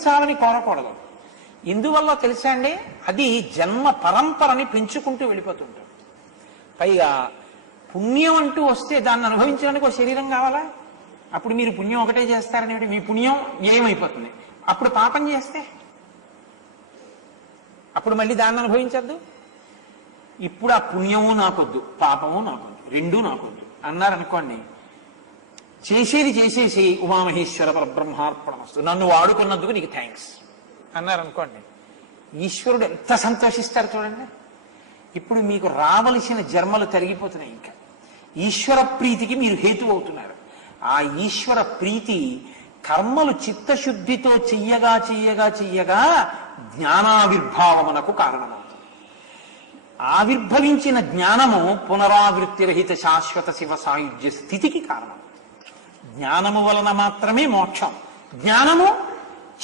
అనుభవించాలని కోరకూడదు. ఎందువల్ల తెలుసా అండి, అది జన్మ పరంపరని పెంచుకుంటూ వెళ్ళిపోతుంటాం. పైగా పుణ్యం అంటూ వస్తే దాన్ని అనుభవించడానికి ఒక శరీరం కావాలా? అప్పుడు మీరు పుణ్యం ఒకటే చేస్తారని మీ పుణ్యం వ్యయమైపోతుంది. అప్పుడు పాపం చేస్తే అప్పుడు మళ్ళీ దాన్ని అనుభవించద్దు. ఇప్పుడు ఆ పుణ్యము నాకొద్దు, పాపము నాకొద్దు, రెండూ నాకొద్దు అన్నారనుకోండి, చేసేసి ఉమామహేశ్వర పరబ్రహ్మార్పణమస్తు, నన్ను వాడుకున్నందుకు నీకు థ్యాంక్స్ అన్నారనుకోండి, ఈశ్వరుడు ఎంత సంతోషిస్తారు చూడండి. ఇప్పుడు మీకు రావలసిన జన్మలు తరిగిపోతున్నాయి. ఇంకా ఈశ్వర ప్రీతికి మీరు హేతు అవుతున్నారు. ఆ ఈశ్వర ప్రీతి కర్మలు చిత్తశుద్ధితో చెయ్యగా జ్ఞానావిర్భావమునకు కారణమవుతుంది. ఆవిర్భవించిన జ్ఞానము పునరావృత్తి రహిత శాశ్వత శివ సాయుధ్య స్థితికి కారణం. జ్ఞానము వలన మాత్రమే మోక్షం. జ్ఞానము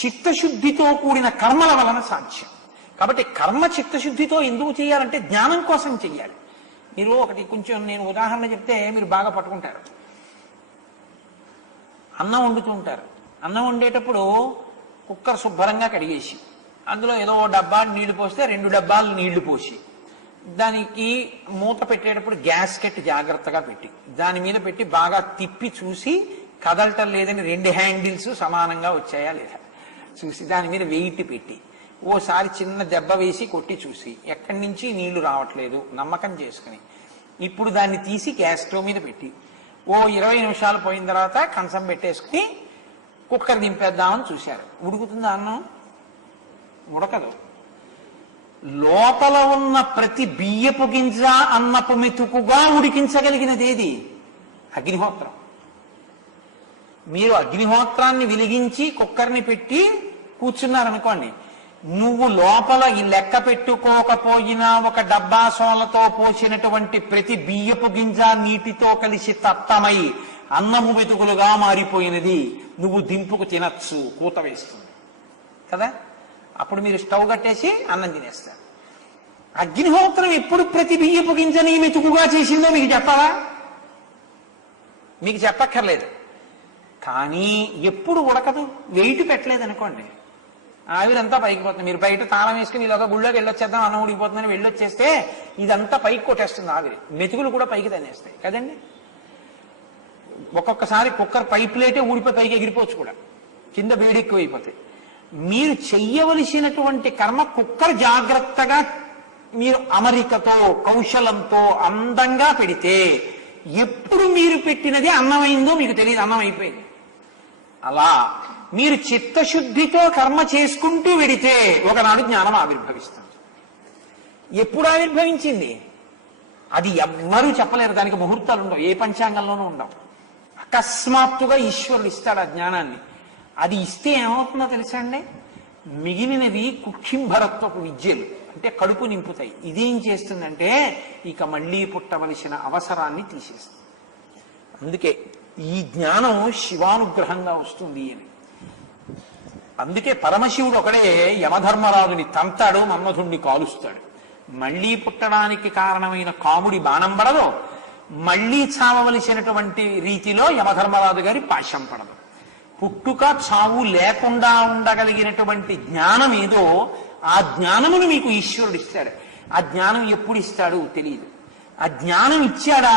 చిత్తశుద్ధితో కూడిన కర్మల వలన సాధ్యం. కాబట్టి కర్మ చిత్తశుద్ధితో ఎందుకు చేయాలంటే జ్ఞానం కోసం చెయ్యాలి. మీరు ఒకటి కొంచెం నేను ఉదాహరణ చెప్తే మీరు బాగా పట్టుకుంటారు. అన్నం వండుతూ ఉంటారు. అన్నం వండేటప్పుడు కుక్కర్ శుభ్రంగా కడిగేసి అందులో ఏదో డబ్బా నీళ్లు పోస్తే 2 డబ్బాలు నీళ్లు పోసి దానికి మూత పెట్టేటప్పుడు గ్యాస్కెట్ జాగ్రత్తగా పెట్టి దాని మీద పెట్టి బాగా తిప్పి చూసి కదలటం లేదని 2 హ్యాండిల్స్ సమానంగా వచ్చాయా లేదా చూసి దాని మీద వెయిట్ పెట్టి ఓసారి చిన్న దెబ్బ వేసి కొట్టి చూసి ఎక్కడి నుంచి నీళ్లు రావట్లేదు నమ్మకం చేసుకుని ఇప్పుడు దాన్ని తీసి గ్యాస్ స్టవ్ మీద పెట్టి ఓ 20 నిమిషాలు పోయిన తర్వాత కంచం పెట్టేసుకుని కుక్కర్ దింపేద్దామని చూశారు. ఉడుకుతుందా అన్నం? ఉడకదు. లోపల ఉన్న ప్రతి బియ్యపు గింజ అన్నపు మెతుకుగా ఉడికించగలిగినది ఏది? అగ్నిహోత్రం. మీరు అగ్నిహోత్రాన్ని వెలిగించి కుక్కర్ని పెట్టి కూర్చున్నారనుకోండి, నువ్వు లోపల ఈ లెక్క పెట్టుకోకపోయినా ఒక డబ్బా సోలతో పోసినటువంటి ప్రతి బియ్యపు గింజ నీటితో కలిసి తత్తమై అన్నము మెతుకులుగా మారిపోయినది. నువ్వు దింపుకు తినచ్చు, కూత వేస్తుంది కదా. అప్పుడు మీరు స్టవ్ కట్టేసి అన్నం తినేస్తారు. అగ్నిహోత్రం ఎప్పుడు ప్రతి బియ్యపు గింజని మెతుకుగా చేసిందో మీకు చెప్పాలా? మీకు చెప్పక్కర్లేదు. కానీ ఎప్పుడు ఉడకదు, వెయిట్ పెట్టలేదు అనుకోండి, ఆవిరంతా పైకి పోతుంది. మీరు బయట తాళం వేసుకుని ఇలాగ గుళ్ళోకి వెళ్ళొచ్చేద్దాం, అన్నం ఉడికిపోతుందని వెళ్ళొచ్చేస్తే ఇదంతా పైకి కొట్టేస్తుంది ఆవిరి. మెతుకులు కూడా పైకి తనేస్తాయి కదండి. ఒక్కొక్కసారి కుక్కర్ పై ప్లేటే ఊడిపోయి పైకి ఎగిరిపోవచ్చు కూడా, కింద వేడి ఎక్కువైపోతాయి. మీరు చెయ్యవలసినటువంటి కర్మ కుక్కర్ జాగ్రత్తగా మీరు అమరికతో కౌశలంతో అందంగా పెడితే ఎప్పుడు మీరు పెట్టినది అన్నమైందో మీకు తెలియదు, అన్నం అయిపోయింది. అలా మీరు చిత్తశుద్ధితో కర్మ చేసుకుంటూ వెడితే ఒకనాడు జ్ఞానం ఆవిర్భవిస్తుంది. ఎప్పుడు ఆవిర్భవించింది అది ఎవ్వరూ చెప్పలేరు. దానికి ముహూర్తాలు ఉండవు, ఏ పంచాంగంలోనూ ఉండవు. అకస్మాత్తుగా ఈశ్వరుడు ఇస్తాడు ఆ జ్ఞానాన్ని. అది ఇస్తే ఏమవుతుందో తెలుసా అండి, మిగిలినవి కుక్షింభరత్వపు విద్యలు అంటే కడుపు నింపుతాయి. ఇదేం చేస్తుందంటే ఇక మళ్ళీ పుట్టవలసిన అవసరాన్ని తీసేస్తుంది. అందుకే ఈ జ్ఞానం శివానుగ్రహంగా వస్తుంది అని. అందుకే పరమశివుడు ఒకడే యమధర్మరాజుని తంతాడు, మన్మధుణ్ణి కాలుస్తాడు. మళ్లీ పుట్టడానికి కారణమైన కాముడి బాణం పడదు, మళ్లీ చావవలసినటువంటి రీతిలో యమధర్మరాజు గారి పాశం పడదు. పుట్టుక చావు లేకుండా ఉండగలిగినటువంటి జ్ఞానం ఏదో ఆ జ్ఞానమును మీకు ఈశ్వరుడు ఇస్తాడు. ఆ జ్ఞానం ఎప్పుడు ఇస్తాడు తెలియదు. ఆ జ్ఞానం ఇచ్చాడా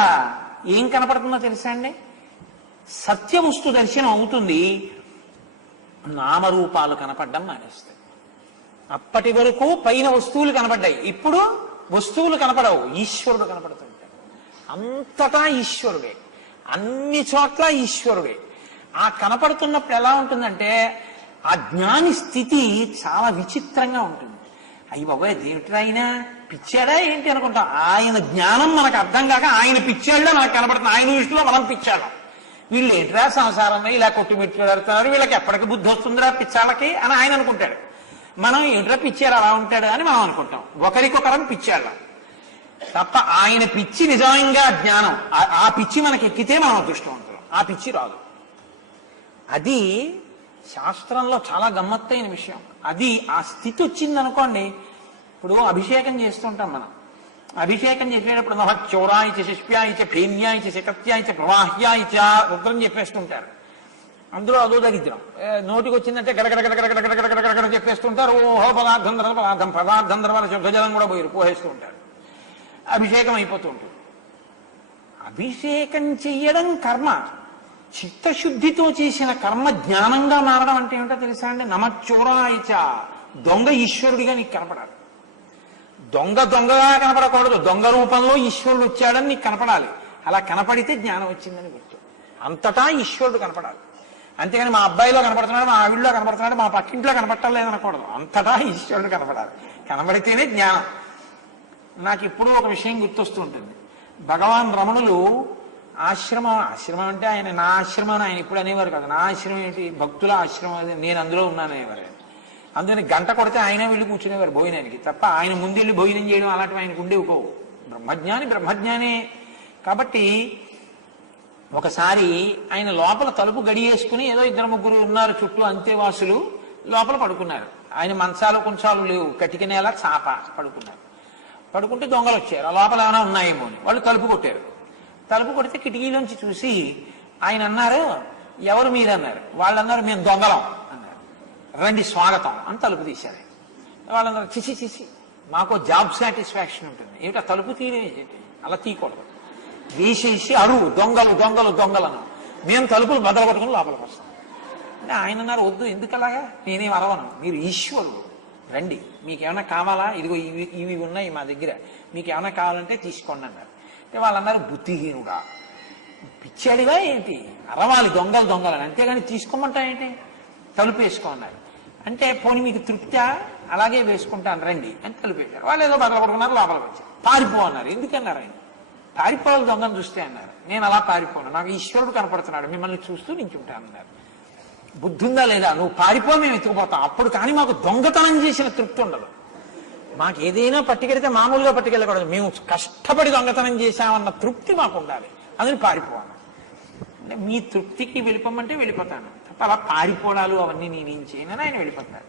ఏం కనపడుతుందో తెలుసా అండి, సత్యవస్తు దర్శనం అవుతుంది, నామరూపాలు కనపడడం మానేస్తాయి. అప్పటి వరకు పైన వస్తువులు కనపడ్డాయి, ఇప్పుడు వస్తువులు కనపడవు, ఈశ్వరుడు కనపడుతుంటాడు. అంతటా ఈశ్వరుడే, అన్ని చోట్ల ఈశ్వరుడే. ఆ కనపడుతున్నప్పుడు ఎలా ఉంటుందంటే ఆ జ్ఞాని స్థితి చాలా విచిత్రంగా ఉంటుంది. అయ్యి బాబాయ్ దేవుడు ఆయన పిచ్చాడా ఏంటి అనుకుంటాం. ఆయన జ్ఞానం మనకు అర్థం కాక ఆయన పిచ్చాడులో మనకు కనపడుతుంది, ఆయన దృష్టిలో మనం పిచ్చాడు. వీళ్ళు ఏంటిరా సంసారంలో ఇలా కొట్టుమిట్టులాడుతున్నారు, వీళ్ళకి ఎప్పటికి బుద్ధి వస్తుందిరా పిచ్చాళ్ళకి అని ఆయన అనుకుంటాడు. మనం ఏంట్రా పిచ్చారు అలా ఉంటాడు అని మనం అనుకుంటాం. ఒకరికొకరం పిచ్చాళ్ళం తప్ప ఆయన పిచ్చి నిజంగా జ్ఞానం. ఆ పిచ్చి మనకి ఎక్కితే మనం అదృష్టవంతులం, ఆ పిచ్చి రాదు. అది శాస్త్రంలో చాలా గమ్మత్తైన విషయం. అది ఆ స్థితి వచ్చిందనుకోండి, ఇప్పుడు అభిషేకం చేస్తుంటాం మనం. అభిషేకం చేసేటప్పుడు చౌరాయిచ శిష్ప్యాయిచ ఫేన్యాయిచ శకత్యాయిచ ప్రవాహ్యాయిచ రుద్రం చెప్పేస్తుంటారు. అందులో అదో దరిద్రం. నోటికి వచ్చిందంటే గడగడ చెప్పేస్తుంటారు. ఓహో పదార్థం పదార్థం పదార్థం తర్వాత శుద్ధజలం కూడా పోయేస్తూ ఉంటారు. అభిషేకం అయిపోతూ ఉంటుంది. అభిషేకం చెయ్యడం కర్మ. చిత్తశుద్ధితో చేసిన కర్మ జ్ఞానంగా మారడం అంటే ఏమిటో తెలుసా అండి? నమచ్చోరాయచ, దొంగ ఈశ్వరుడిగా నీకు కనపడాలి. దొంగగా కనపడకూడదు. దొంగ రూపంలో ఈశ్వరుడు వచ్చాడని నీకు కనపడాలి. అలా కనపడితే జ్ఞానం వచ్చిందని గుర్తు. అంతటా ఈశ్వరుడు కనపడాలి. అంతేగాని మా అబ్బాయిలో కనపడుతున్నాడు, మా ఆవిడలో కనపడుతున్నాడు, మా పక్కింట్లో కనపడలేదనకూడదు. అంతటా ఈశ్వరుడు కనపడాలి. కనబడితేనే జ్ఞానం. నాకు ఇప్పుడు ఒక విషయం గుర్తొస్తూ ఉంటుంది. భగవాన్ రమణులు ఆశ్రమం అంటే ఆయన నా ఆశ్రమం అని ఆయన ఇప్పుడు అనేవారు కదా. నా ఆశ్రమం ఏంటి? భక్తుల ఆశ్రమం, నేను అందులో ఉన్నాను అనేవారు. అందుకని గంట కొడితే ఆయనే వెళ్ళి కూర్చునేవారు భోజనానికి తప్ప ఆయన ముందు వెళ్ళి భోజనం చేయడం అలాంటివి ఆయనకు ఉండేవి కావు. బ్రహ్మజ్ఞానే. కాబట్టి ఒకసారి ఆయన లోపల తలుపు గడియేసుకుని ఏదో 2-3 ఉన్నారు చుట్టూ అంతేవాసులు లోపల పడుకున్నారు. ఆయన మంచాలు కొంచాలు లేవు, కటిక నేల చాప పడుకున్నారు. పడుకుంటే దొంగలు వచ్చారు. ఆ లోపల ఏమైనా ఉన్నాయేమో అని వాళ్ళు తలుపు కొట్టారు. తలుపు కొడితే కిటికీలోంచి చూసి ఆయన అన్నారు, ఎవరు మీరు అన్నారు. వాళ్ళు అన్నారు, మేము దొంగలం అన్నారు. రండి స్వాగతం అని తలుపు తీశారు. వాళ్ళందరూ చిసి మాకు జాబ్ సాటిస్ఫాక్షన్ ఉంటుంది. ఏమిటా తలుపు తీరేది, అలా తీయకూడదు. వేసేసి అరువు దొంగలు దొంగలు దొంగలను, మేము తలుపులు బద్దలు కొట్టుకుని లోపలికి వస్తాం అంటే ఆయన అన్నారు, వద్దు, ఎందుకు అలాగా, నేనేం అరవను, మీరు ఈశ్వరుడు, రండి, మీకేమైనా కావాలా, ఇదిగో ఇవి ఉన్నాయి మా దగ్గర, మీకు ఏమైనా కావాలంటే తీసుకోండి అన్నారు. అంటే వాళ్ళు అన్నారు, బుద్ధిహీనుడా, పిచ్చాడివా ఏంటి, అరవాలి దొంగలని, అంతేగాని తీసుకోమంటా ఏంటి, తలుపు వేసుకోమన్నారు. అంటే పోనీ మీకు తృప్తా, అలాగే వేసుకుంటాను రండి అని తలుపు వేశారు. వాళ్ళు ఏదో బద్దలు కొట్టుకున్నారు, లోపలికి వచ్చారు. పారిపో అన్నారు. ఎందుకన్నారు ఆయన, పారిపోవాలి దొంగను చూస్తే అన్నారు. నేను అలా పారిపోను, నాకు ఈశ్వరుడు కనపడుతున్నాడు, మిమ్మల్ని చూస్తూ నించుంటాను అన్నారు. బుద్ధి ఉందా లేదా, నువ్వు పారిపో, మేము ఎత్తుకుపోతాం, అప్పుడు కానీ మాకు దొంగతనం చేసిన తృప్తి ఉండదు. మాకు ఏదైనా పట్టుకెడితే మామూలుగా పట్టుకెళ్ళకూడదు, మేము కష్టపడి దొంగతనం చేశామన్న తృప్తి మాకు ఉండాలి, అందుని పారిపోవాలి. అంటే మీ తృప్తికి వెళ్ళిపోమంటే వెళ్ళిపోతాను తప్ప అలా పారిపోవడాలు అవన్నీ నేనేం చేయనని ఆయన వెళ్ళిపోతారు.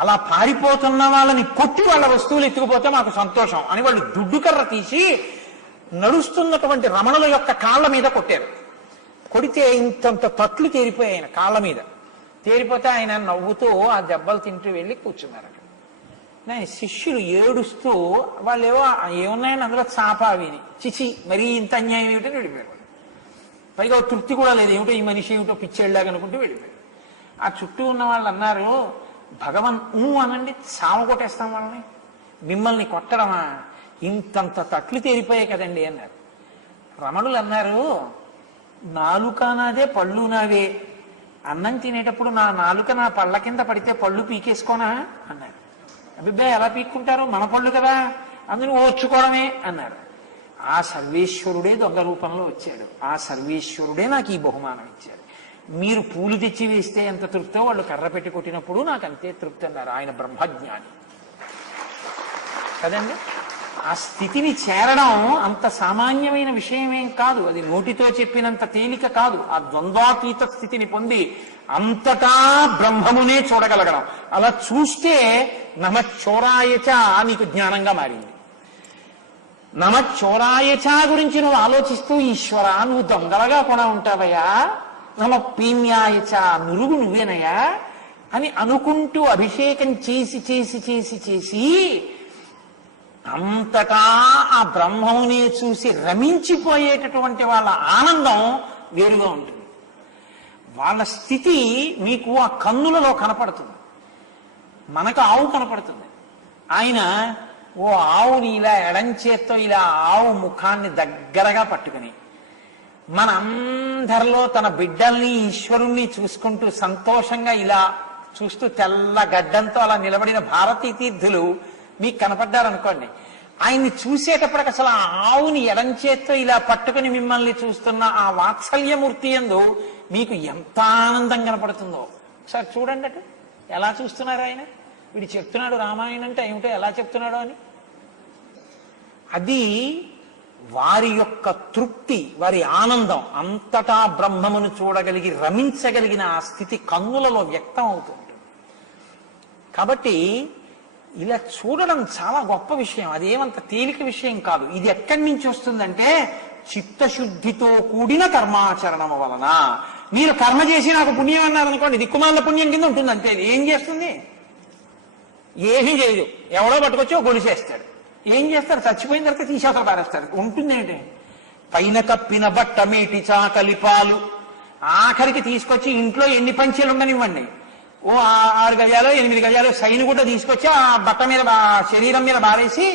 అలా పారిపోతున్న వాళ్ళని కొట్టి వాళ్ళ వస్తువులు ఎత్తుకుపోతే మాకు సంతోషం అని వాళ్ళు దుడ్డు కర్ర తీసి నడుస్తున్నటువంటి రమణుల యొక్క కాళ్ళ మీద కొట్టారు. కొడితే ఇంతంత తట్లు తేరిపోయాయి ఆయన కాళ్ళ మీద. తేరిపోతే ఆయన నవ్వుతూ ఆ దెబ్బలు తింటూ వెళ్ళి కూర్చున్నారు అక్కడ. ఆయన శిష్యులు ఏడుస్తూ వాళ్ళు ఏమున్నాయని అందులో చాప అవిని చిచి మరీ ఇంత అన్యాయం ఏమిటని వెళ్ళిపోయారు. పైగా తృప్తి కూడా లేదు, ఏమిటో ఈ మనిషి ఏమిటో పిచ్చేళ్ళలాగా అనుకుంటూ వెళ్ళిపోయారు. ఆ చుట్టూ ఉన్న వాళ్ళు అన్నారు, భగవన్ అనండి, సామ కొట్టేస్తాం వాళ్ళని, మిమ్మల్ని కొట్టడమా, ఇంతంత తట్లు తేరిపోయాయి కదండి అన్నారు. రమణులు అన్నారు, నాలుక నాదే పళ్ళు నావే, అన్నం తినేటప్పుడు నా నాలుక నా పళ్ళ కింద పడితే పళ్ళు పీకేసుకోనా అన్నారు. అభిప్రాయం ఎలా పీక్కుంటారు, మన పళ్ళు కదా, అందుని ఓర్చుకోవడమే అన్నారు. ఆ సర్వేశ్వరుడే దొంగ రూపంలో వచ్చాడు, ఆ సర్వేశ్వరుడే నాకు ఈ బహుమానం ఇచ్చాడు. మీరు పూలు తెచ్చి వేస్తే ఎంత తృప్తో వాళ్ళు కర్ర పెట్టి కొట్టినప్పుడు నాకు అంతే తృప్తి అన్నారు. ఆయన బ్రహ్మజ్ఞాని కదండి. ఆ స్థితిని చేరడం అంత సామాన్యమైన విషయమేం కాదు, అది నోటితో చెప్పినంత తేలిక కాదు. ఆ ద్వంద్వాతీత స్థితిని పొంది అంతటా బ్రహ్మమునే చూడగలగడం, అలా చూస్తే నమచ్చోరాయచ నీకు జ్ఞానంగా మారింది. నమచ్చోరాయచ గురించి నువ్వు ఆలోచిస్తూ, ఈశ్వర నువ్వు దొంగలగా కూడా ఉంటావయ్యా, నమ పీమ్యాయచ నురుగు నువ్వేనయ్యా అని అనుకుంటూ అభిషేకం చేసి చేసి చేసి చేసి అంతటా ఆ బ్రహ్మమునే చూసి రమించిపోయేటటువంటి వాళ్ళ ఆనందం వేరుగా ఉంటుంది. వాళ్ళ స్థితి మీకు ఆ కన్నులలో కనపడుతుంది. మనకు ఆవు కనపడుతుంది. ఆయన ఓ ఆవుని ఇలా ఎడంచేత్తో ఇలా ఆవు ముఖాన్ని దగ్గరగా పట్టుకుని మనందరిలో తన బిడ్డల్ని ఈశ్వరుణ్ణి చూసుకుంటూ సంతోషంగా ఇలా చూస్తూ తెల్ల గడ్డంతో అలా నిలబడిన భారతీ తీర్థులు మీకు కనపడ్డారనుకోండి, ఆయన్ని చూసేటప్పటికి అసలు ఆ ఆవుని ఎడంచేత్తో ఇలా పట్టుకుని మిమ్మల్ని చూస్తున్న ఆ వాత్సల్యమూర్తి యందు మీకు ఎంత ఆనందం కనపడుతుందో ఒకసారి చూడండి. అటు ఎలా చూస్తున్నారు ఆయన, వీడు చెప్తున్నాడు రామాయణం అంటే ఏమిటో ఎలా చెప్తున్నాడో అని. అది వారి యొక్క తృప్తి, వారి ఆనందం, అంతటా బ్రహ్మమును చూడగలిగి రమించగలిగిన ఆ స్థితి కన్నులలో వ్యక్తం అవుతుంది. కాబట్టి ఇలా చూడడం చాలా గొప్ప విషయం, అదేమంత తేలిక విషయం కాదు. ఇది ఎక్కడి నుంచి వస్తుందంటే చిత్తశుద్ధితో కూడిన కర్మాచరణము వలన. మీరు కర్మ చేసి నాకు పుణ్యం అన్నారనుకోండి, దిక్కుమాల పుణ్యం కింద ఉంటుంది అంతే. ఏం చేస్తుంది? ఏమీ చేయదు. ఎవడో పట్టుకొచ్చి గొలిసేస్తాడు. ఏం చేస్తారు? చచ్చిపోయిన తర్వాత తీసేత పారేస్తారు. ఉంటుందేంటి? పైన కప్పిన బట్ట మేటి చాకలి పాలు, ఆఖరికి తీసుకొచ్చి ఇంట్లో ఎన్ని పంచెలు ఉండనివ్వండి, ఓ 6 గజాలు 8 గజాలు సైను కూడా తీసుకొచ్చి ఆ బట్ట మీద శరీరం మీద బారేసి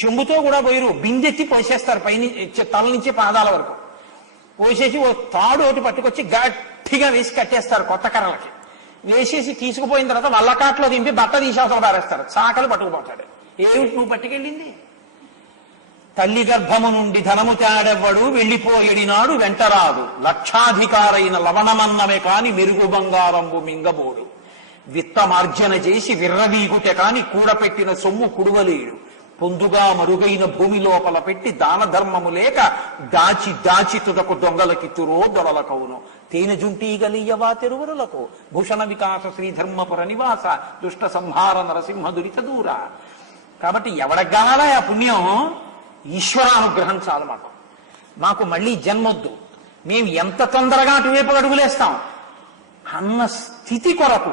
చెంబుతో కూడా పోయిరు, బిందెత్తి పోసేస్తారు పైన తల నుంచి పాదాల వరకు. పోసేసి ఓ తాడు ఒకటి పట్టుకొచ్చి గట్టిగా వేసి కట్టేస్తారు కొత్త కర్రలకి. వేసేసి తీసుకుపోయిన తర్వాత వల్లకాట్లో దింపి బట్ట తీసి అవతల పారేస్తారు. చాకలు పట్టుకుపోతాడు. ఏమిటి నువ్వు పట్టుకెళ్ళింది? తల్లి గర్భము నుండి ధనము తేడెవ్వడు వెళ్లిపోయడినాడు వెంటరాదు, లక్షాధికారైన లవణమన్నమే కాని మెరుగు బంగారంబు మింగబోడు, విత్తమార్జన చేసి విర్రవీగుటె కాని కూడపెట్టిన సొమ్ము కుడువలేడు, పొందుగా మరుగైన భూమి లోపల పెట్టి దాన ధర్మము లేక దాచి దాచి తుదకు దొంగలకిత్తురో దొరలకవును, తేనె జుంటీగలియవా తెరువురులకు, భూషణ వికాస శ్రీధర్మపుర నివాస దుష్ట సంహార నరసింహ దురిత దూర. కాబట్టి ఎవడగాలా ఆ పుణ్యం? ఈశ్వరానుగ్రహం చాలు మాకు. మాకు మళ్ళీ జన్మొద్దు, మేము ఎంత తొందరగా అటువైపు అడుగులేస్తాం అన్న స్థితి కొరకు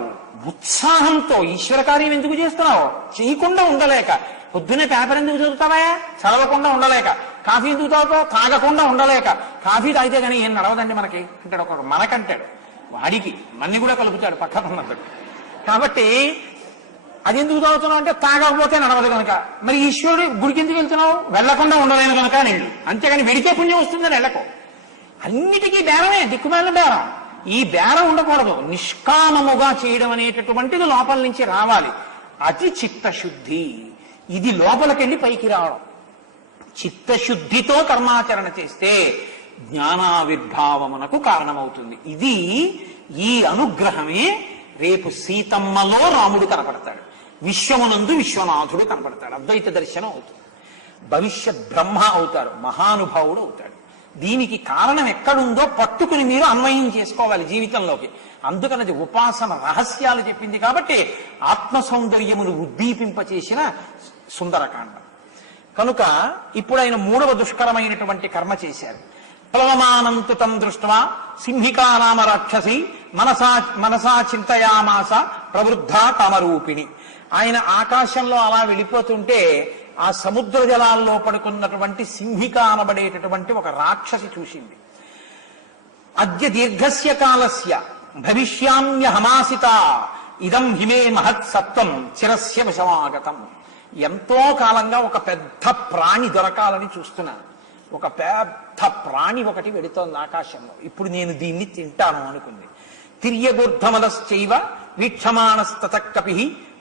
ఉత్సాహంతో ఈశ్వర కార్యం ఎందుకు చేస్తున్నావు? చేయకుండా ఉండలేక. పొద్దునే పేపర్ ఎందుకు చదువుతావా? చదవకుండా ఉండలేక. కాఫీ ఎందుకు తాగుతావు? తాగకుండా ఉండలేక. కాఫీ తాగితే కానీ ఏం నడవదండి మనకి అంటాడు ఒకడు. మనకంటాడు, వాడికి మన్ని కూడా కలుపుతాడు పక్కనున్నప్పుడు. కాబట్టి అది ఎందుకు తాగుతున్నావు అంటే తాగకపోతే నడవదు కనుక. మరి ఈశ్వరుడు గుడికి ఎందుకు వెళ్తున్నావు? వెళ్లకుండా ఉండలేను కనుక నేను. అంతేగాని వెడికే పుణ్యం వస్తుందని వెళ్ళకు. అన్నిటికీ బేరమే, దిక్కుమాలిన బేరం. ఈ బేరం ఉండకూడదు. నిష్కామముగా చేయడం అనేటటువంటిది లోపల నుంచి రావాలి. అది చిత్తశుద్ధి. ఇది లోపలికెళ్ళి పైకి రావడం. చిత్తశుద్ధితో కర్మాచరణ చేస్తే జ్ఞానావిర్భావమునకు కారణమవుతుంది. ఇది ఈ అనుగ్రహమే రేపు సీతమ్మలో రాముడు కనపడతాడు, విశ్వమునందు విశ్వనాథుడు కనపడతాడు, అద్వైత దర్శనం అవుతుంది, భవిష్యత్ బ్రహ్మ అవుతారు, మహానుభావుడు అవుతాడు. దీనికి కారణం ఎక్కడుందో పట్టుకుని మీరు అన్వయం చేసుకోవాలి జీవితంలోకి. అందుకనది ఉపాసన రహస్యాలు చెప్పింది కాబట్టి ఆత్మ సౌందర్యమును ఉద్దీపింపచేసిన సుందరకాండం. కనుక ఇప్పుడు ఆయన 3వ దుష్కరమైనటువంటి కర్మ చేశారు. ప్లవమానంతు తం దృష్ట్వా సింహికా నామ రాక్షసి మనసా చింతయామాస ప్రవృద్ధా కామరూపిణి. ఆయన ఆకాశంలో అలా వెళ్ళిపోతుంటే ఆ సముద్ర జలాల్లో పడుకున్నటువంటి సింహిక అనబడేటటువంటి ఒక రాక్షసి చూసింది. అద్య దీర్ఘస్య కాలస్య భవిష్యామ్య హమాసిత ఇదం హిమే మహత్సత్వం చిరస్య వశమాగతం. ఎంతో కాలంగా ఒక పెద్ద ప్రాణి దొరకాలని చూస్తున్నాను. ఒక పెద్ద ప్రాణి ఒకటి వెడుతోంది ఆకాశంలో. ఇప్పుడు నేను దీన్ని తింటాను అనుకుంది. తిర్యగూర్ధమలశ్చైవ వీక్షమాణస్తత కపి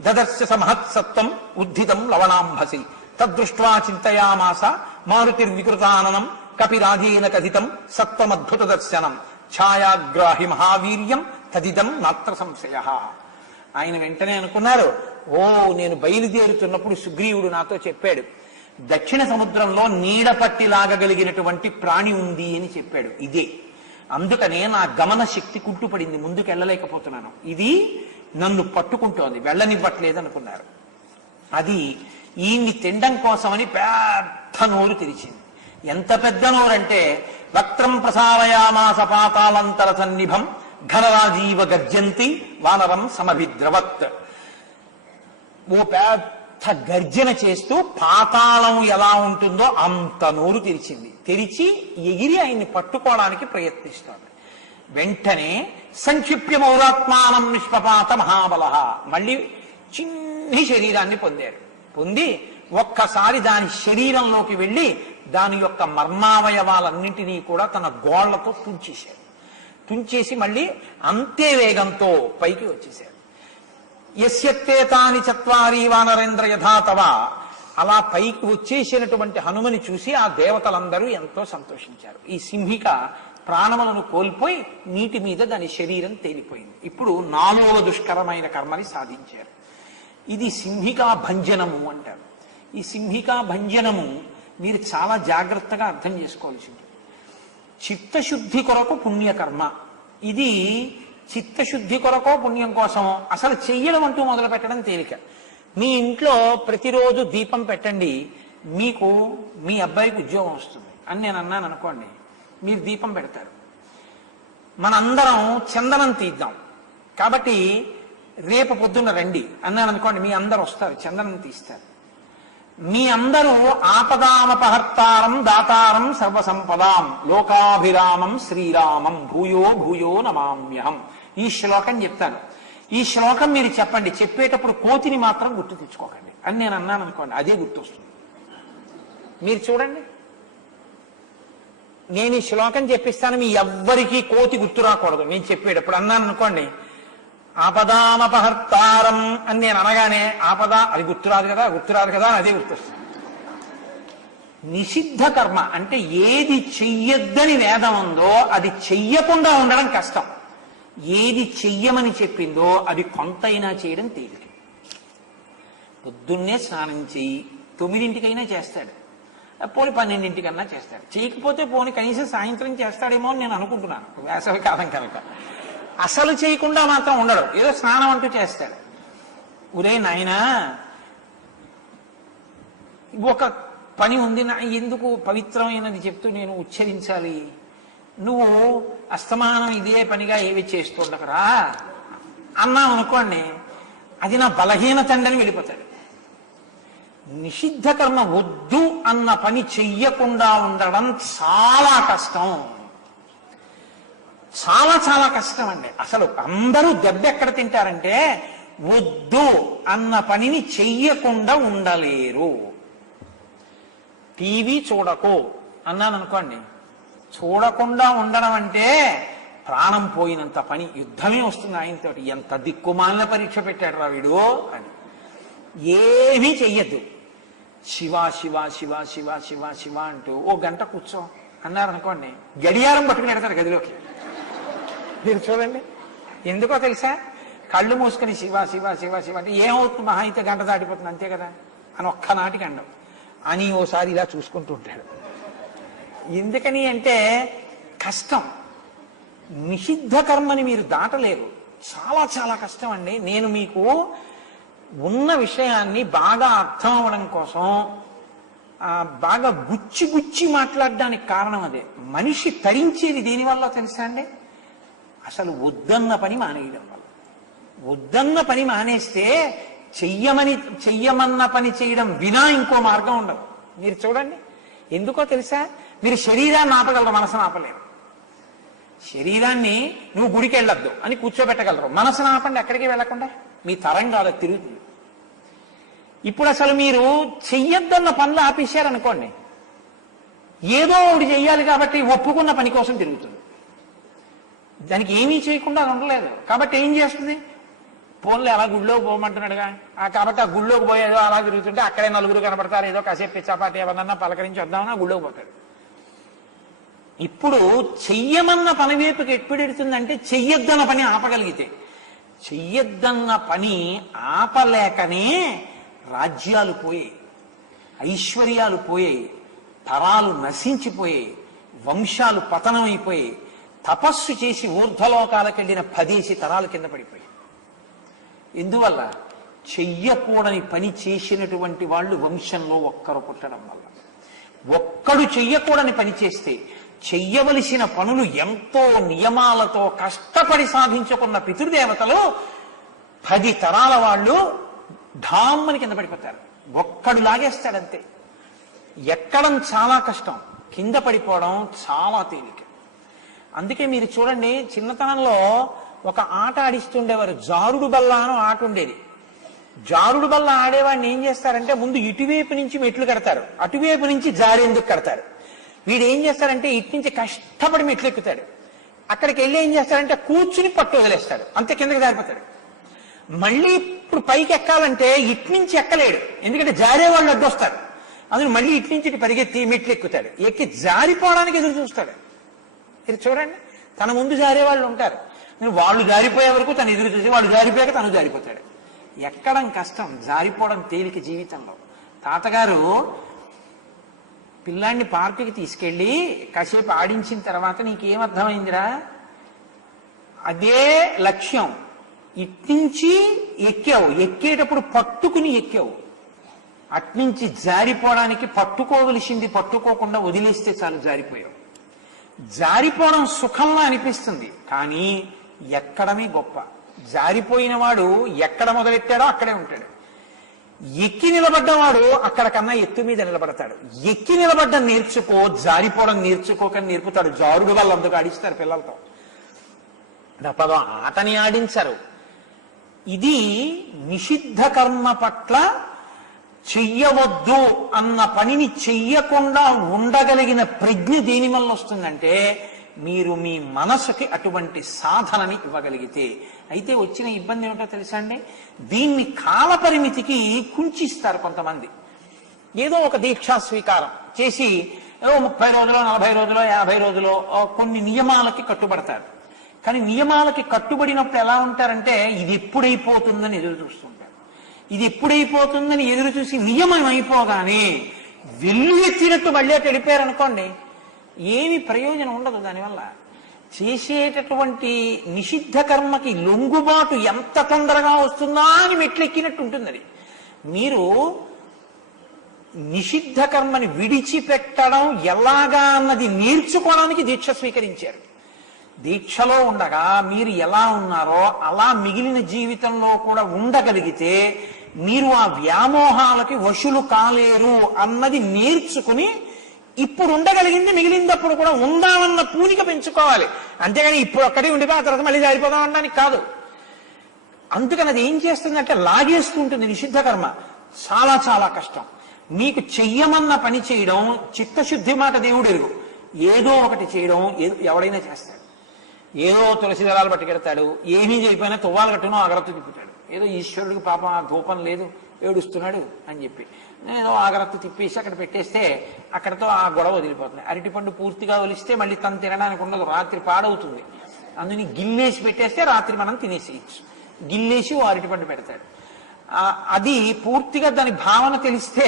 దదర్శ సమహత్సత్వం ఉద్ధితం లవణాంభసి తదృష్ట్వా చింతయామాస మారుతిర్వికృతాననం కపిరాజేన కథితం సత్వమద్భుత దర్శనం ఛాయాగ్రాహి మహావీర్యం తదిదం నాత్ర సంశయ. ఆయన వెంటనే అనుకున్నారు, ఓ నేను బయలుదేరుతున్నప్పుడు సుగ్రీవుడు నాతో చెప్పాడు, దక్షిణ సముద్రంలో నీడ పట్టి లాగగలిగినటువంటి ప్రాణి ఉంది అని చెప్పాడు. ఇదే. అందుకనే నా గమన శక్తి కుంటుపడింది, ముందుకు వెళ్ళలేకపోతున్నాను. ఇది నన్ను పట్టుకుంటోంది, వెళ్ళనివ్వట్లేదు అనుకున్నారు. అది ఈయన్ని తినడం కోసమని పెద్ద నోరు తెరిచింది. ఎంత పెద్ద నోరంటే వక్త్రం ప్రసారయామాస పాతాళంతర సన్నిభం ఘనరాజీవ గర్జంతి వానరం సమభిద్రవత్. ఓ పెద్ద గర్జన చేస్తూ పాతాళం ఎలా ఉంటుందో అంత నోరు తెరిచింది. తెరిచి ఎగిరి ఆయన్ని పట్టుకోవడానికి ప్రయత్నిస్తోంది. వెంటనే సంక్షిప్య మౌరాత్మానం నిష్పపాత మహాబల. మళ్ళీ చిన్ని శరీరాన్ని పొందారు. పొంది ఒక్కసారి దాని శరీరంలోకి వెళ్ళి దాని యొక్క మర్మావయవాలన్నింటినీ కూడా తన గోళ్లతో తుంచేశారు. తుంచేసి మళ్ళీ అంతే వేగంతో పైకి వచ్చేశారు. యస్యత్తే తాని చత్వారీ వానరేంద్ర యథాతవ. అలా పైకి వచ్చేసినటువంటి హనుమని చూసి ఆ దేవతలందరూ ఎంతో సంతోషించారు. ఈ సింహిక ప్రాణములను కోల్పోయి నీటి మీద దాని శరీరం తేలిపోయింది. ఇప్పుడు 4వ దుష్కరమైన కర్మని సాధించారు. ఇది సింహికా భంజనము అంటారు. ఈ సింహికా భంజనము మీరు చాలా జాగ్రత్తగా అర్థం చేసుకోవాల్సింది. చిత్తశుద్ధి కొరకు పుణ్యకర్మ. ఇది చిత్తశుద్ధి కొరకో పుణ్యం కోసమో అసలు చెయ్యడం అంటూ మొదలు పెట్టడం తేలిక. మీ ఇంట్లో ప్రతిరోజు దీపం పెట్టండి, మీకు మీ అబ్బాయికి ఉద్యోగం వస్తుంది అని నేను అన్నాను అనుకోండి. మీరు దీపం పెడతారు. మనందరం చందనం తీద్దాం, కాబట్టి రేపు పొద్దున్న రండి అన్నాను అనుకోండి, మీ అందరు వస్తారు, చందనం తీస్తారు. మీ అందరూ ఆపదామపహర్తారం దాతారం సర్వసంపదాం లోకాభిరామం శ్రీరామం భూయో భూయో నమామ్యహం, ఈ శ్లోకం చెప్తాను. ఈ శ్లోకం మీరు చెప్పండి, చెప్పేటప్పుడు కోతిని మాత్రం గుర్తు తెచ్చుకోకండి అని నేను అన్నాను అనుకోండి, అదే గుర్తొస్తుంది. మీరు చూడండి, నేను ఈ శ్లోకం చెప్పిస్తాను, మీ ఎవ్వరికీ కోతి గుర్తు రాకూడదు. నేను చెప్పేటప్పుడు అన్నాను అనుకోండి, ఆపదామపహర్తారం అని నేను అనగానే ఆపద అది గుర్తురాదు కదా అదే గుర్తొస్తుంది. నిషిద్ధ కర్మ అంటే ఏది చెయ్యొద్దని వేదం ఉందో అది చెయ్యకుండా ఉండడం కష్టం. ఏది చెయ్యమని చెప్పిందో అది కొంతైనా చేయడం తేలిక. పొద్దున్నే స్నానం చెయ్యి, 9ంటికైనా చేస్తాడు, పోని 12ంటికన్నా చేస్తాడు, చేయకపోతే పోని కనీసం సాయంత్రం చేస్తాడేమో అని నేను అనుకుంటున్నాను, వేసవి కాలం కనుక. అసలు చేయకుండా మాత్రం ఉండడు, ఏదో స్నానం అంటూ చేస్తాడు. ఒరే నాయనా, ఒక పని ఉంది, ఎందుకు పవిత్రమైనది చెప్తూ నేను ఉచ్చరించాలి, నువ్వు అస్తమానం ఇదే పనిగా ఏవి చేస్తుండకరా అన్నాం అనుకోండి, అది నా బలహీనత అని వెళ్ళిపోతాడు. నిషిద్ధ కర్మ వద్దు అన్న పని చెయ్యకుండా ఉండడం చాలా కష్టం, చాలా చాలా కష్టం అండి. అసలు అందరూ దెబ్బెక్కడ తింటారంటే వద్దు అన్న పనిని చెయ్యకుండా ఉండలేరు. టీవీ చూడకు అన్నాను అనుకోండి, చూడకుండా ఉండడం అంటే ప్రాణం పోయినంత పని, యుద్ధమే వస్తుంది ఆయనతో. ఎంత దిక్కుమాలిన పరీక్ష పెట్టాడు రా వీడు అని. ఏమీ చెయ్యద్దు, శివ శివ శివ శివ శివ శివ అంటూ 1 గంట కూర్చో అన్నారనుకోండి, గడియారం పట్టుకుని పెడతారు గదిలోకి. మీరు చూడండి, ఎందుకో తెలుసా, కళ్ళు మూసుకొని శివ శివ శివ శివ అంటే ఏమవుతుంది, మహా అయితే గంట దాటిపోతుంది అంతే కదా అని ఒక్కనాటికి అండం అని ఓసారి ఇలా చూసుకుంటూ ఉంటాడు. ఎందుకని అంటే కష్టం. నిషిద్ధ కర్మని మీరు దాటలేరు, చాలా చాలా కష్టం అండి. నేను మీకు ఉన్న విషయాన్ని బాగా అర్థం అవ్వడం కోసం బాగా గుచ్చి గుచ్చి మాట్లాడడానికి కారణం అదే. మనిషి తరించేది దేనివల్ల తెలుసా అండి, అసలు వద్దన్న పని మానేయడం వల్ల. వద్దన్న పని మానేస్తే చెయ్యమన్న పని చేయడం వినా ఇంకో మార్గం ఉండదు. మీరు చూడండి, ఎందుకో తెలుసా, మీరు శరీరాన్ని ఆపగలరు, మనసును ఆపలేరు. శరీరాన్ని నువ్వు గుడికి వెళ్ళొద్దు అని కూర్చోబెట్టగలరు, మనసును ఆపండి, ఎక్కడికి వెళ్లకుండా మీ తరం కాదు తిరుగుతుంది. ఇప్పుడు అసలు మీరు చెయ్యొద్దన్న పనులు ఆపేశారనుకోండి, ఏదో ఒకటి చెయ్యాలి కాబట్టి ఒప్పుకున్న పని కోసం తిరుగుతుంది. దానికి ఏమీ చేయకుండా ఉండలేదు కాబట్టి ఏం చేస్తుంది, ఫోన్లో అలా గుళ్ళోకి పోమంటున్నాడుగా కాబట్టి ఆ గుళ్ళోకి పోయేదో అలా తిరుగుతుంటే అక్కడే నలుగురు కనపడతారు, ఏదో కాసేపు పిచ్చాపాటి ఎవరన్నా పలకరించి వద్దామని ఆ గుళ్ళోకి పోతాడు. ఇప్పుడు చెయ్యమన్న పని వైపుకి ఎప్పుడెడుతుందంటే చెయ్యొద్దన్న పని ఆపగలిగితే. చెయ్యొద్దన్న పని ఆపలేకనే రాజ్యాలు పోయాయి, ఐశ్వర్యాలు పోయాయి, తరాలు నశించిపోయాయి, వంశాలు పతనమైపోయాయి, తపస్సు చేసి ఊర్ధ్వలోకాలకు వెళ్ళిన 10 తరాలు కింద పడిపోయాయి. ఎందువల్ల, చెయ్యకూడని పని చేసినటువంటి వాళ్ళు వంశంలో ఒక్కరు పుట్టడం వల్ల. ఒక్కడు చెయ్యకూడని పని చేస్తే చెయ్యవలసిన పనులు ఎంతో నియమాలతో కష్టపడి సాధించుకున్న పితృదేవతలు 10 తరాల వాళ్ళు ఢామ్మని కింద పడిపోతారు. ఒక్కడు లాగేస్తాడంతే. ఎక్కడం చాలా కష్టం, కింద పడిపోవడం చాలా తేలిక. అందుకే మీరు చూడండి, చిన్నతనంలో ఒక ఆట ఆడిస్తుండేవారు, జారుడు బల్ల అని ఆట ఉండేది. జారుడు బల్ల ఆడేవాడిని ఏం చేస్తారంటే ముందు ఇటువైపు నుంచి మెట్లు కడతారు, అటువైపు నుంచి జారేందుకు కడతారు. వీడు ఏం చేస్తారంటే ఇటు నుంచి కష్టపడి మెట్లు ఎక్కుతాడు, అక్కడికి వెళ్ళి ఏం చేస్తారంటే కూర్చుని పట్టు వదిలేస్తాడు, అంతే కిందకి జారిపోతాడు. మళ్ళీ ఇప్పుడు పైకి ఎక్కాలంటే ఇటు నుంచి ఎక్కలేడు, ఎందుకంటే జారే వాళ్ళు అడ్డొస్తారు. అందులో మళ్ళీ ఇటు నుంచి ఇటు పరిగెత్తి మెట్లు ఎక్కుతాడు, ఎక్కి జారిపోవడానికి ఎదురు చూస్తాడు. మీరు చూడండి, తన ముందు జారే వాళ్ళు ఉంటారు, వాళ్ళు జారిపోయే వరకు తను ఎదురు చూసి వాళ్ళు జారిపోయాక తను జారిపోతాడు. ఎక్కడం కష్టం, జారిపోవడం తేలిక జీవితంలో. తాతగారు పిల్లాన్ని పార్కుకి తీసుకెళ్ళి కాసేపు ఆడించిన తర్వాత నీకేమర్థమైందిరా, అదే లక్ష్యం, ఇట్నుంచి ఎక్కావు, ఎక్కేటప్పుడు పట్టుకుని ఎక్కావు, అట్నుంచి జారిపోవడానికి పట్టుకోవలసింది పట్టుకోకుండా వదిలేస్తే చాలు జారిపోయావు. జారిపోవడం సుఖంలా అనిపిస్తుంది, కానీ ఎక్కడమే గొప్ప. జారిపోయిన వాడు ఎక్కడ మొదలెట్టాడో అక్కడే ఉంటాడు. ఎక్కి నిలబడ్డవాడు అక్కడికన్నా ఎత్తు మీద నిలబడతాడు. ఎక్కి నిలబడ్డం నేర్చుకో, జారిపోవడం నేర్చుకోకని నేర్పుతాడు. జారుడు వాళ్ళు అందుకు ఆడిస్తారు పిల్లలతో, తప్పదో ఆటని ఆడించరు. ఇది నిషిద్ధ కర్మ పట్ల చెయ్యవద్దు అన్న పనిని చెయ్యకుండా ఉండగలిగిన ప్రజ్ఞ దేని వల్ల వస్తుందంటే మీరు మీ మనసుకి అటువంటి సాధనని ఇవ్వగలిగితే. అయితే వచ్చిన ఇబ్బంది ఏమిటో తెలుసా అండి, దీన్ని కాల పరిమితికి కుంచిస్తారు కొంతమంది. ఏదో ఒక దీక్షా స్వీకారం చేసి 30 రోజులో 40 రోజులో 50 రోజులో కొన్ని నియమాలకి కట్టుబడతారు. కానీ నియమాలకి కట్టుబడినప్పుడు ఎలా ఉంటారంటే ఇది ఎప్పుడైపోతుందని ఎదురు చూస్తుంటారు. ఇది ఎప్పుడైపోతుందని ఎదురు చూసి నియమం అయిపోగానే వెళ్ళు ఎత్తినట్టు మళ్ళీ అటు వెళ్ళిపోయారనుకోండి, ఏమి ప్రయోజనం ఉండదు. దానివల్ల చేసేటటువంటి నిషిద్ధ కర్మకి లొంగుబాటు ఎంత తొందరగా వస్తుందా అని మెట్లెక్కినట్టు ఉంటుంది. అది మీరు నిషిద్ధ కర్మని విడిచిపెట్టడం ఎలాగా అన్నది నేర్చుకోవడానికి దీక్ష స్వీకరించారు. దీక్షలో ఉండగా మీరు ఎలా ఉన్నారో అలా మిగిలిన జీవితంలో కూడా ఉండగలిగితే మీరు ఆ వ్యామోహాలకి వశులు కాలేరు అన్నది నేర్చుకుని ఇప్పుడు ఉండగలిగింది మిగిలినప్పుడు కూడా ఉందామన్న పూనిక పెంచుకోవాలి. అంతేగాని ఇప్పుడు ఒక్కడే ఉండిపోయి ఆ తర్వాత మళ్ళీ జారిపోదాం అనడానికి కాదు. అందుకని అది ఏం చేస్తుందంటే లాగేసుకుంటుంది. నిషిద్ధ కర్మ చాలా చాలా కష్టం. మీకు చెయ్యమన్న పని చేయడం చిత్తశుద్ధి మాట దేవుడు ఎరుగు. ఏదో ఒకటి చేయడం ఎవడైనా చేస్తాడు. ఏదో తులసి దళాలు పట్టుకెడతాడు, ఏమీ చేయకపోయినా తువ్వాలు కట్టునో అగరత్తు తిప్పుతాడు. ఏదో ఈశ్వరుడికి పాపం ఆ ధూపం లేదు ఏడుస్తున్నాడు అని చెప్పి ఏదో ఆగరత్తు తిప్పేసి అక్కడ పెట్టేస్తే అక్కడతో ఆ గొడవ వదిలిపోతుంది. అరటిపండు పూర్తిగా ఒలిస్తే మళ్ళీ తను తినడానికి ఉండదు, రాత్రి పాడవుతుంది. అందుని గిల్లేసి పెట్టేస్తే రాత్రి మనం తినేసేయచ్చు. గిల్లేసి ఓ అరటిపండు పెడతాడు. అది పూర్తిగా దాని భావన తెలిస్తే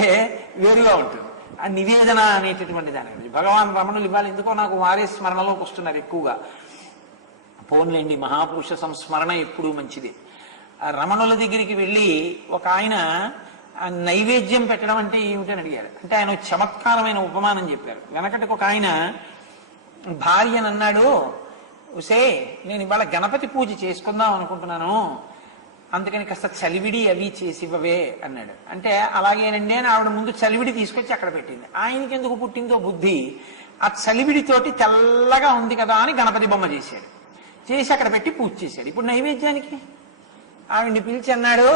వేరుగా ఉంటుంది. ఆ నివేదన అనేటటువంటి దాని గురించి భగవాన్ రమణులు ఇవాళ ఎందుకో నాకు వారే స్మరణలోకి వస్తున్నారు ఎక్కువగా. పోన్లేండి, మహాపురుష సంస్మరణ ఎప్పుడూ మంచిది. రమణుల దగ్గరికి వెళ్ళి ఒక ఆయన నైవేద్యం పెట్టడం అంటే ఏమిటని అడిగారు. అంటే ఆయన చమత్కారమైన ఉపమానం చెప్పారు. వెనకటికి ఒక ఆయన భార్యను అన్నాడు, ఉసే నేను ఇవాళ గణపతి పూజ చేసుకుందాం అనుకుంటున్నాను, అందుకని కాస్త చలివిడి అవి చేసి ఇవ్వవే అన్నాడు. అంటే అలాగేనండి అని ఆవిడ ముందు చలివిడి తీసుకొచ్చి అక్కడ పెట్టింది. ఆయనకి ఎందుకు పుట్టిందో బుద్ధి, ఆ చలివిడితోటి తెల్లగా ఉంది కదా అని గణపతి బొమ్మ చేశాడు. చేసి అక్కడ పెట్టి పూజ చేశాడు. ఇప్పుడు నైవేద్యానికి ఆవిడ్ని పిలిచి అన్నాడు,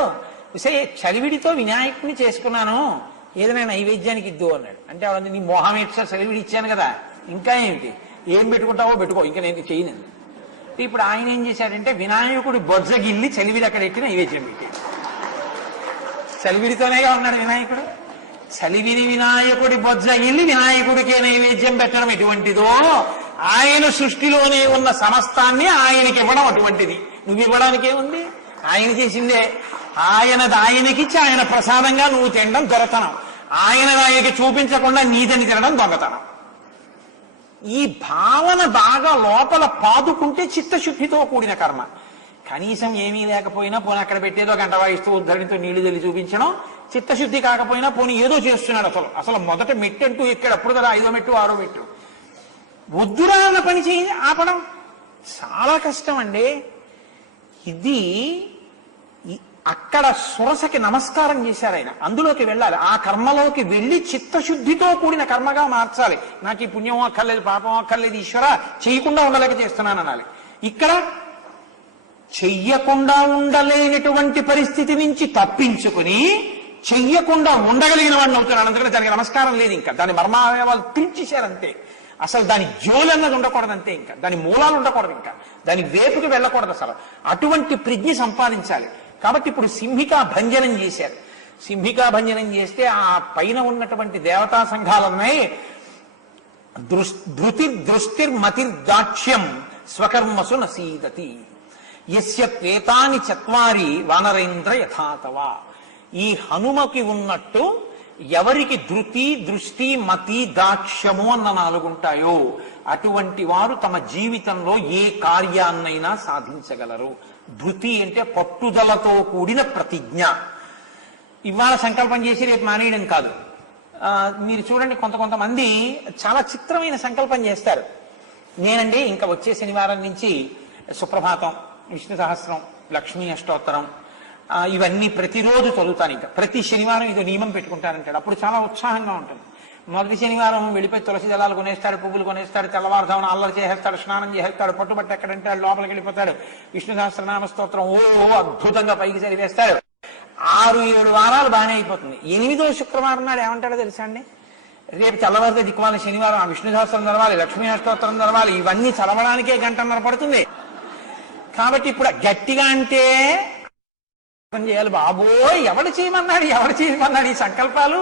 సే చలివిడితో వినాయకుడిని చేసుకున్నాను, ఏదైనా నైవేద్యానికి ఇద్దు అన్నాడు. అంటే ఆవిడ నీ మోహం ఇచ్చా చలివిడి ఇచ్చాను కదా, ఇంకా ఏమిటి, ఏం పెట్టుకుంటావో పెట్టుకో, ఇంకా నేను చేయను. ఇప్పుడు ఆయన ఏం చేశాడంటే వినాయకుడి బొజ్జ గిల్లి చలివిడి అక్కడ ఎట్టి నైవేద్యం పెట్టాడు. చలివిడితోనేగా ఉన్నాడు వినాయకుడు. చలివిడి వినాయకుడి బొజ్జ గిల్లి వినాయకుడికే నైవేద్యం పెట్టడం ఎటువంటిదో ఆయన సృష్టిలోనే ఉన్న సమస్తాన్ని ఆయనకి ఇవ్వడం అటువంటిది. నువ్వు ఇవ్వడానికి ఏముంది, ఆయన చేసిందే. ఆయనది ఆయనకిచ్చి ఆయన ప్రసాదంగా నువ్వు తినడం దొరతనం, ఆయనది ఆయనకి చూపించకుండా నీదని తినడం దొంగతనం. ఈ భావన బాగా లోపల పాదుకుంటే చిత్తశుద్ధితో కూడిన కర్మ. కనీసం ఏమీ లేకపోయినా పోనీ అక్కడ పెట్టేదో గంట వాయిస్తూ ఉద్ధరణితో నీళ్లు తెలి చూపించడం, చిత్తశుద్ధి కాకపోయినా పోనీ ఏదో చేస్తున్నాడు. అసలు మొదట మెట్టు అంటూ ఎక్కడప్పుడు కదా 5వ మెట్టు 6వ మెట్టు. వద్దురా అన్న పని చేయి ఆపడం చాలా కష్టం అండి. ఇది అక్కడ సురసకి నమస్కారం చేశారు ఆయన, అందులోకి వెళ్ళాలి. ఆ కర్మలోకి వెళ్ళి చిత్తశుద్ధితో కూడిన కర్మగా మార్చాలి. నాకు ఈ పుణ్యం అక్కర్లేదు, పాపం అక్కర్లేదు, ఈశ్వర చేయకుండా ఉండలేక చేస్తున్నాను అనాలి. ఇక్కడ చెయ్యకుండా ఉండలేనటువంటి పరిస్థితి నుంచి తప్పించుకుని చెయ్యకుండా ఉండగలిగిన వాడిని అవుతున్నాడు. అందుకని దానికి నమస్కారం లేదు. ఇంకా దాని మర్మావయవాలు పిలిచేశారంతే. అసలు దాని జోలు అన్నది ఉండకూడదు అంతే. ఇంకా దాని మూలాలు ఉండకూడదు, ఇంకా దాని వేపుకి వెళ్ళకూడదు. అసలు అటువంటి ప్రజ్ఞ సంపాదించాలి. కాబట్టి ఇప్పుడు సింహికా భంజనం చేశారు. సింహికా భంజనం చేస్తే ఆ పైన ఉన్నటువంటి దేవతా సంఘాలున్నాయి. దృష్టిర్మతిర్దాక్ష్యం స్వకర్మసు నసీదతి యస్య త్వేతాని చత్వారి వానరేంద్ర యథాతవ. ఈ హనుమకి ఉన్నట్టు ఎవరికి ధృతి, దృష్టి, మతి, దాక్ష్యము అన్న 4 ఉంటాయో అటువంటి వారు తమ జీవితంలో ఏ కార్యాన్నైనా సాధించగలరు. ధృతి అంటే పట్టుదలతో కూడిన ప్రతిజ్ఞ. ఇవాళ సంకల్పం చేసి రేపు మానేయడం కాదు. మీరు చూడండి, కొంతమంది చాలా చిత్రమైన సంకల్పం చేస్తారు. నేనండి ఇంకా వచ్చే శనివారం నుంచి సుప్రభాతం, విష్ణు సహస్రం, లక్ష్మీ అష్టోత్తరం ఇవన్నీ ప్రతిరోజు చదువుతాను. ఇంకా ప్రతి శనివారం ఇదో నియమం పెట్టుకుంటానంటాడు. అప్పుడు చాలా ఉత్సాహంగా ఉంటుంది. మొదటి శనివారం వెళ్ళిపోయి తులసి దళాలు కొనేస్తాడు, పువ్వులు కొనేస్తాడు, తెల్లవారుజామున అల్లరి చేసేస్తాడు, స్నానం చేసేస్తాడు, పట్టుబట్టి ఎక్కడంటాడు, లోపలికి వెళ్ళిపోతాడు, విష్ణు సహస్రనామ స్తోత్రం ఓ అద్భుతంగా పైకి చదివేస్తాడు. 6-7 వారాలు బాగానే అయిపోతుంది. 8వ శుక్రవారం నాడు ఏమంటాడో తెలుసా అండి? రేపు తెల్లవారితే దిక్కుమాల శనివారం ఆ విష్ణు సహస్రం చదవాలి, లక్ష్మీ అష్టోత్తరం చదవాలి, ఇవన్నీ చదవడానికే 1 గంటన్నర పడుతుంది. కాబట్టి ఇప్పుడు గట్టిగా అంటే చేయాలి. బాబోయ్, ఎవడు చేయమన్నాడు ఈ సంకల్పాలు?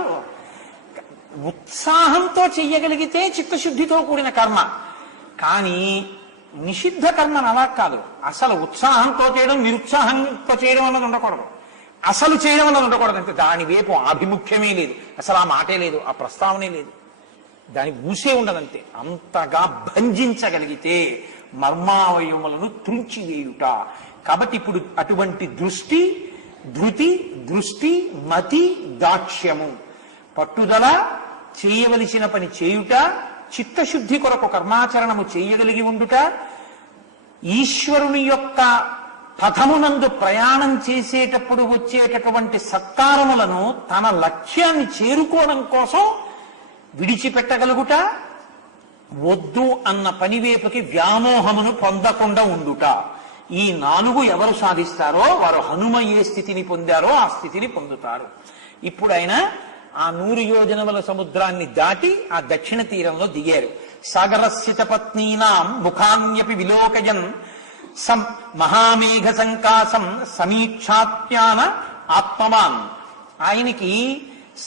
ఉత్సాహంతో చెయ్యగలిగితే చిత్తశుద్ధితో కూడిన కర్మ. కానీ నిషిద్ధ కర్మను అలా కాదు. అసలు ఉత్సాహంతో చేయడం, నిరుత్సాహంతో చేయడం అన్నది ఉండకూడదు. అసలు చేయడం అన్నది ఉండకూడదు. అంటే దాని వైపు ఆభిముఖ్యమే లేదు, అసలు ఆ మాటే లేదు, ఆ ప్రస్తావనే లేదు, దాని ఊసే ఉండదంతే. అంతగా భంజించగలిగితే మర్మావయములను త్రుంచివేయుట. కాబట్టి ఇప్పుడు అటువంటి దృష్టి, ధృతి, దృష్టి, మతి, దాక్ష్యము, పట్టుదల, చేయవలసిన పని చేయుట, చిత్తశుద్ధి కొరకు కర్మాచరణము చేయగలిగి ఉండుట, ఈశ్వరుని యొక్క పథమునందు ప్రయాణం చేసేటప్పుడు వచ్చేటటువంటి సత్కారములను తన లక్ష్యాన్ని చేరుకోవడం కోసం విడిచిపెట్టగలుగుట, వద్దు అన్న పనివేపుకి వ్యామోహమును పొందకుండా ఉండుట. ఈ 4 ఎవరు సాధిస్తారో వారు హనుమ ఏ స్థితిని పొందారో ఆ స్థితిని పొందుతారు. ఇప్పుడు ఆయన ఆ 100 యోజనముల సముద్రాన్ని దాటి ఆ దక్షిణ తీరంలో దిగారు. సాగరస్య పత్నీనాం ముఖాన్యపి విలోకయన్ మహామేఘ సంకాసం సమీక్షాత్యాన ఆత్మవాన్. ఆయనకి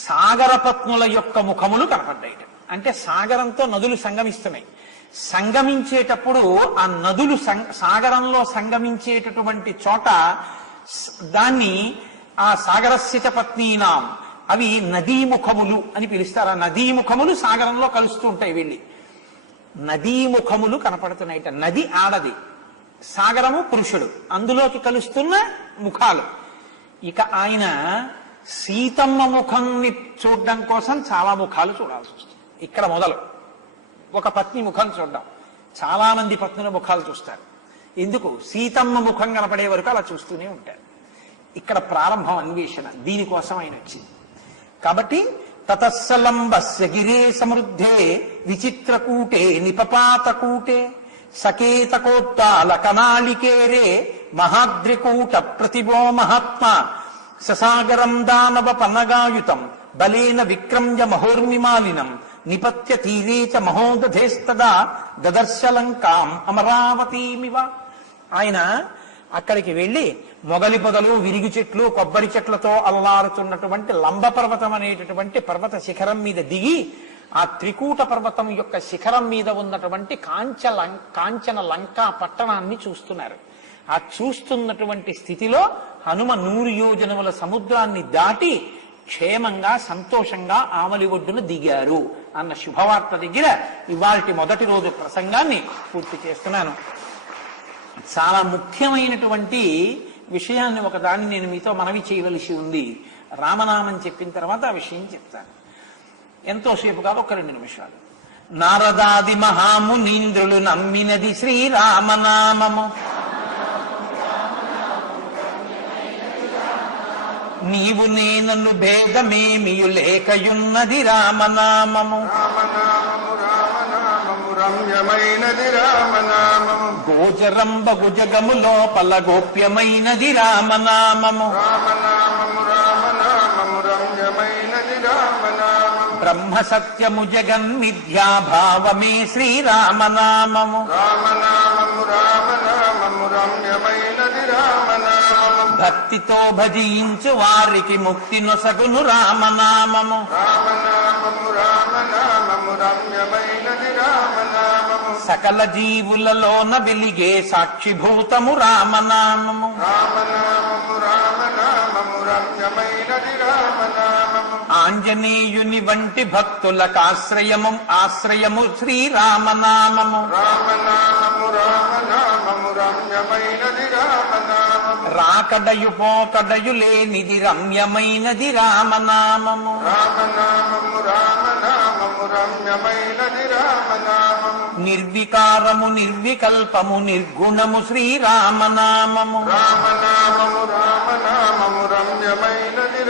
సాగరపత్నుల యొక్క ముఖములు కనపడ్డాయి. అంటే సాగరంతో నదులు సంగమిస్తున్నాయి. సంగమించేటప్పుడు ఆ నదులు సాగరంలో సంగమించేటటువంటి చోట దాన్ని ఆ సాగరస్య పత్నీనాం, అవి నదీముఖములు అని పిలుస్తారు. ఆ నదీముఖములు సాగరంలో కలుస్తూ ఉంటాయి. వెళ్ళి నదీముఖములు కనపడుతున్నాయిట. నది ఆడది, సాగరము పురుషుడు, అందులోకి కలుస్తున్న ముఖాలు. ఇక ఆయన సీతమ్మ ముఖాన్ని చూడడం కోసం చాలా ముఖాలు చూడాల్సి వస్తుంది. ఇక్కడ మొదలు ఒక పత్ని ముఖం చూడడం, చాలా మంది పత్నుల ముఖాలు చూస్తారు. ఎందుకు? సీతమ్మ ముఖం కనపడే వరకు అలా చూస్తూనే ఉంటారు. ఇక్కడ ప్రారంభం అన్వేషణ, దీనికోసం ఆయన వచ్చింది. కాబట్టి తతస్సలంబస్య గిరే సమృద్ధే విచిత్రకూటే నిపపాతకూటే సకేతకోత్తాల కనాళికేరే మహాద్రికూట ప్రతిభో మహాత్మా ససాగరం దానవ పన్నగాయుతం బలేన విక్రమ్య మహోర్మిమాలినం నిపత్య తీరే చ మహోదధేస్తదా దదర్శలంకాం అమరావతీమివ. ఆయన అక్కడికి వెళ్లి మొగలి పొదలు, విరిగి చెట్లు, కొబ్బరి చెట్లతో అల్లారుతున్నటువంటి లంబ పర్వతం అనేటటువంటి పర్వత శిఖరం మీద దిగి ఆ త్రికూట పర్వతం యొక్క శిఖరం మీద ఉన్నటువంటి కాంచన లంకా పట్టణాన్ని చూస్తున్నారు. ఆ చూస్తున్నటువంటి స్థితిలో హనుమ 100 యోజనముల సముద్రాన్ని దాటి క్షేమంగా సంతోషంగా ఆమలి ఒడ్డున దిగారు అన్న శుభవార్త దగ్గర ఇవాల్టి మొదటి రోజు ప్రసంగాన్ని పూర్తి చేస్తున్నాను. చాలా ముఖ్యమైనటువంటి విషయాన్ని ఒకదాన్ని నేను మీతో మనవి చేయవలసి ఉంది. రామనామం చెప్పిన తర్వాత ఆ విషయం చెప్తాను. ఎంతోసేపు కాదు, ఒక 2 నిమిషాలు. నారదాది మహామునీంద్రులు నమ్మినది శ్రీరామనామము, నీవు నేనను భేదమేమియు లేకయున్నది రామనామము. రమ్యమైనది రామనామము, గోచరంబ గుజగము లోపల గోప్యమైనది రామనామము. రామనామము రామనామము రమ్యమైనది రామనామము, బ్రహ్మ సత్యము జగన్మిథ్యాభావమే శ్రీరామనామము. రామనామము రామనామము రమ్యమైనది రామనామము, భక్తితో భజించు వారికి ముక్తి నొసగును రామనామము. రామనామము రామనామము రమ్యమైనది రామనామము, సకల జీవులలోన వెలిగే సాక్షిభూతము రామనామము. రామనామము రామనామము రమ్యమైనది రామనామము, ఆంజనేయుని వంటి భక్తులకు ఆశ్రయము శ్రీరామనామము. రామనామము రామనామము రమ్యమైనది రామనామము, రాకడయు పోకడయు లేనిది రమ్యమైనది రామనామము. రామనామము రామనామము రమ్యమైనది రామనామము. నిర్వికారము నిర్వికల్పము నిర్గుణము శ్రీరామనామము. రామనామము రామనామము రమ్యమైనది